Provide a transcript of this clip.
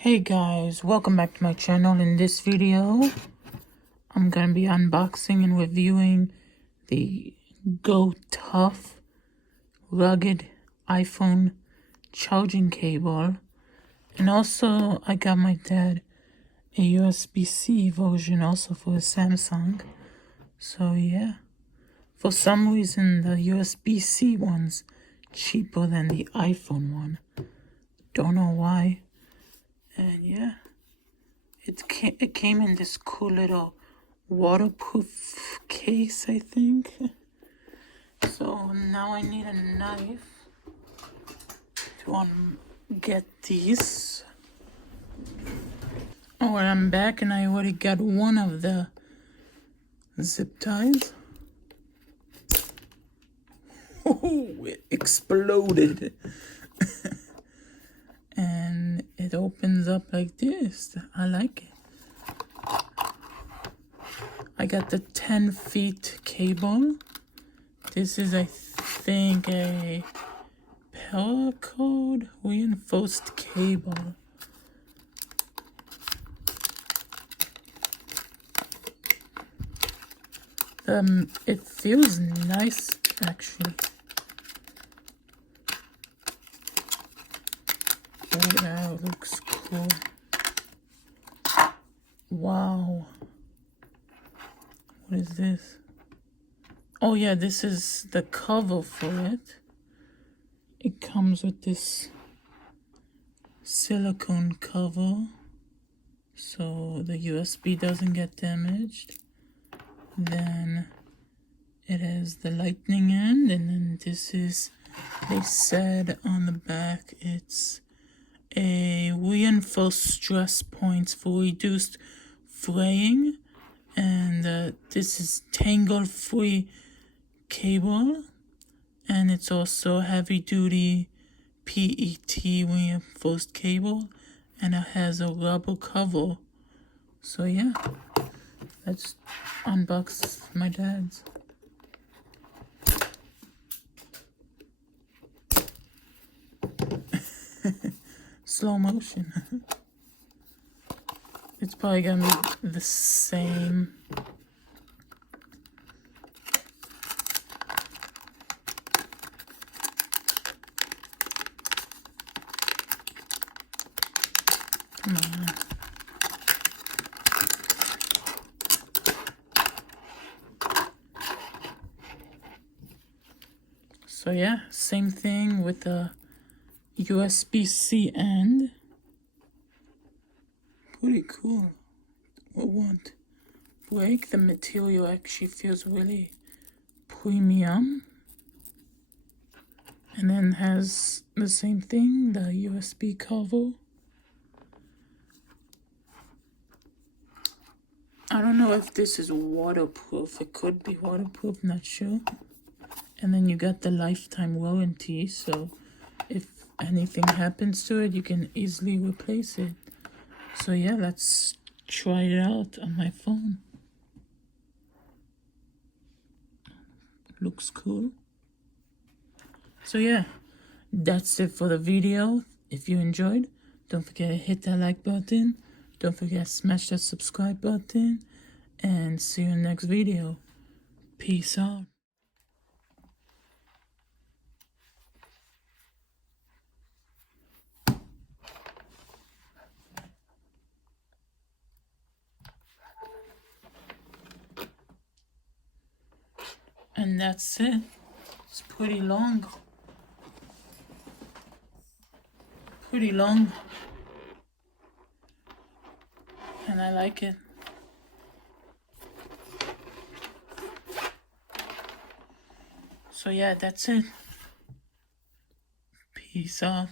Hey guys, welcome back to my channel. In this video, I'm gonna be unboxing and reviewing the Go Tough rugged iPhone charging cable. And also, I got my dad a USB-C version also for a Samsung. So yeah, for some reason the USB-C one's cheaper than the iPhone one. Don't know why. And yeah, it came in this cool little waterproof case, I think. So now I need a knife to get these. Oh, and I'm back and I already got one of the zip ties. Oh, it exploded. And it opens up like this. I like it. I got the 10 feet cable. This is, I think, a paracord reinforced cable. It feels nice, actually. Oh, that looks cool. Wow. What is this? Oh yeah, this is the cover for it. It comes with this silicone cover so the USB doesn't get damaged. Then it has the lightning end, and then this is, they said on the back, it's a reinforced stress points for reduced fraying, and this is tangle-free cable, and it's also heavy-duty PET reinforced cable, and it has a rubber cover. So yeah, let's unbox my dad's. Slow motion. It's probably gonna be the same. Come on. So yeah, same thing with the USB-C end. Pretty cool. It won't break. The material actually feels really premium. And then has the same thing, the USB cover. I don't know if this is waterproof. It could be waterproof, not sure. And then you got the lifetime warranty, so if anything happens to it, you can easily replace it. So yeah, let's try it out on my phone. Looks cool. So yeah, that's it for the video. If you enjoyed, don't forget to hit that like button. Don't forget to smash that subscribe button. And see you in the next video. Peace out. And that's it. It's pretty long. Pretty long. And I like it. So yeah, that's it. Peace out.